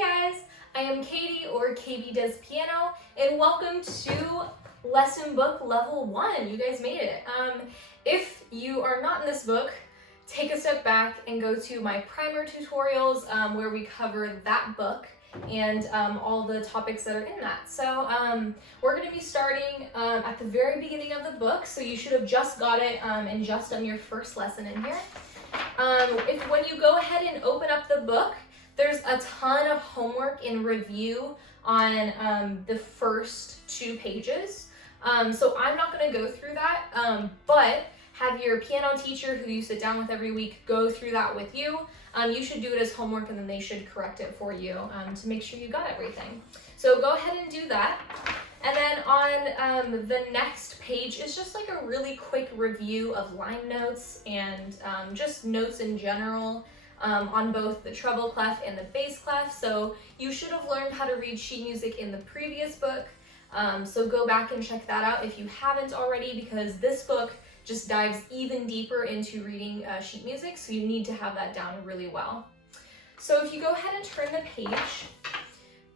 guys, I am Katie, or KB Does Piano, and welcome to lesson book level 1. You guys made it. If you are not in this book, take a step back and go to my primer tutorials where we cover that book and all the topics that are in that. So we're going to be starting at the very beginning of the book, so you should have just got it and just done your first lesson in here. When you go ahead and open up the book, there's a ton of homework and review on the first 2 pages. So I'm not going to go through that, but have your piano teacher who you sit down with every week go through that with you. You should do it as homework, and then they should correct it for you to make sure you got everything. So go ahead and do that. And then on the next page is just like a really quick review of line notes and just notes in general on both the treble clef and the bass clef. So you should have learned how to read sheet music in the previous book. So go back and check that out if you haven't already, because this book just dives even deeper into reading sheet music, so you need to have that down really well. So if you go ahead and turn the page,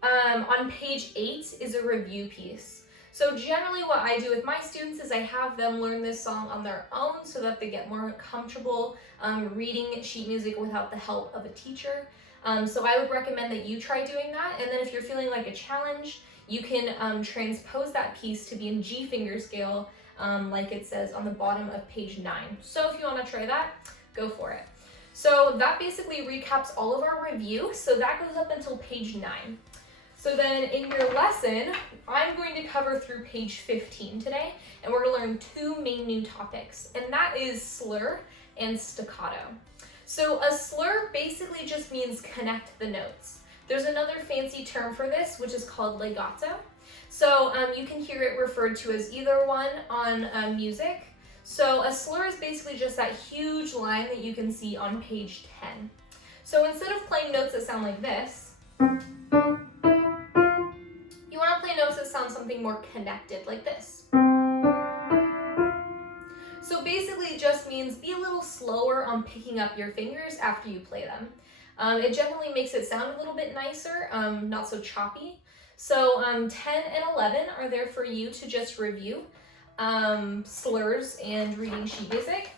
on page 8 is a review piece. So generally what I do with my students is I have them learn this song on their own so that they get more comfortable reading sheet music without the help of a teacher. So I would recommend that you try doing that, and then if you're feeling like a challenge, you can transpose that piece to be in G finger scale, like it says on the bottom of page 9. So if you want to try that, go for it. So that basically recaps all of our review. So that goes up until page 9. So then in your lesson, I'm going to cover through page 15 today, and we're going to learn 2 main new topics, and that is slur and staccato. So a slur basically just means connect the notes. There's another fancy term for this, which is called legato. So you can hear it referred to as either one on music. So a slur is basically just that huge line that you can see on page 10. So instead of playing notes that sound like this, you want to play notes that sound something more connected, like this. So basically it just means be a little slower on picking up your fingers after you play them. It generally makes it sound a little bit nicer, not so choppy. So 10 and 11 are there for you to just review slurs and reading sheet music.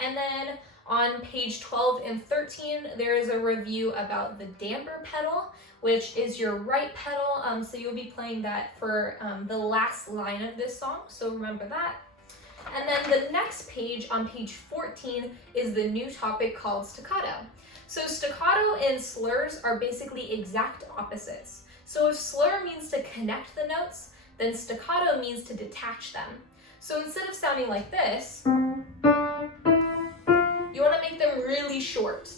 And then on page 12 and 13, there is a review about the damper pedal, which is your right pedal. So you'll be playing that for the last line of this song, so remember that. And then the next page, on page 14, is the new topic called staccato. So staccato and slurs are basically exact opposites. So if slur means to connect the notes, then staccato means to detach them. So instead of sounding like this, you want to make them really short.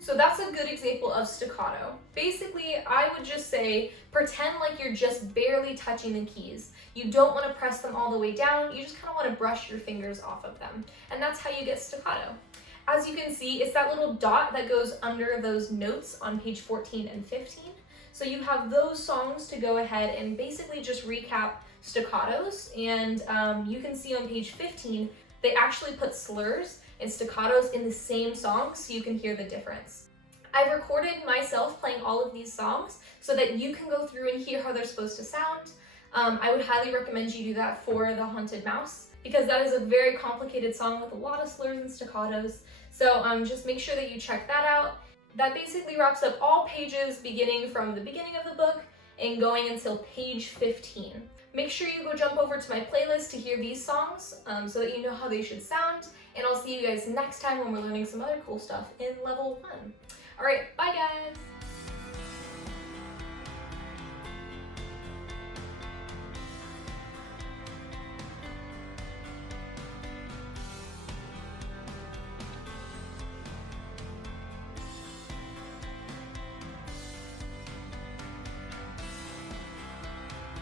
So that's a good example of staccato. Basically, I would just say, pretend like you're just barely touching the keys. You don't want to press them all the way down, you just kind of want to brush your fingers off of them. And that's how you get staccato. As you can see, it's that little dot that goes under those notes on page 14 and 15. So you have those songs to go ahead and basically just recap staccatos. And you can see on page 15, they actually put slurs and staccatos in the same song, so you can hear the difference. I've recorded myself playing all of these songs so that you can go through and hear how they're supposed to sound. I would highly recommend you do that for The Haunted Mouse, because that is a very complicated song with a lot of slurs and staccatos. So just make sure that you check that out. That basically wraps up all pages beginning from the beginning of the book and going until page 15. Make sure you go jump over to my playlist to hear these songs so that you know how they should sound. And I'll see you guys next time when we're learning some other cool stuff in level 1. All right, bye guys.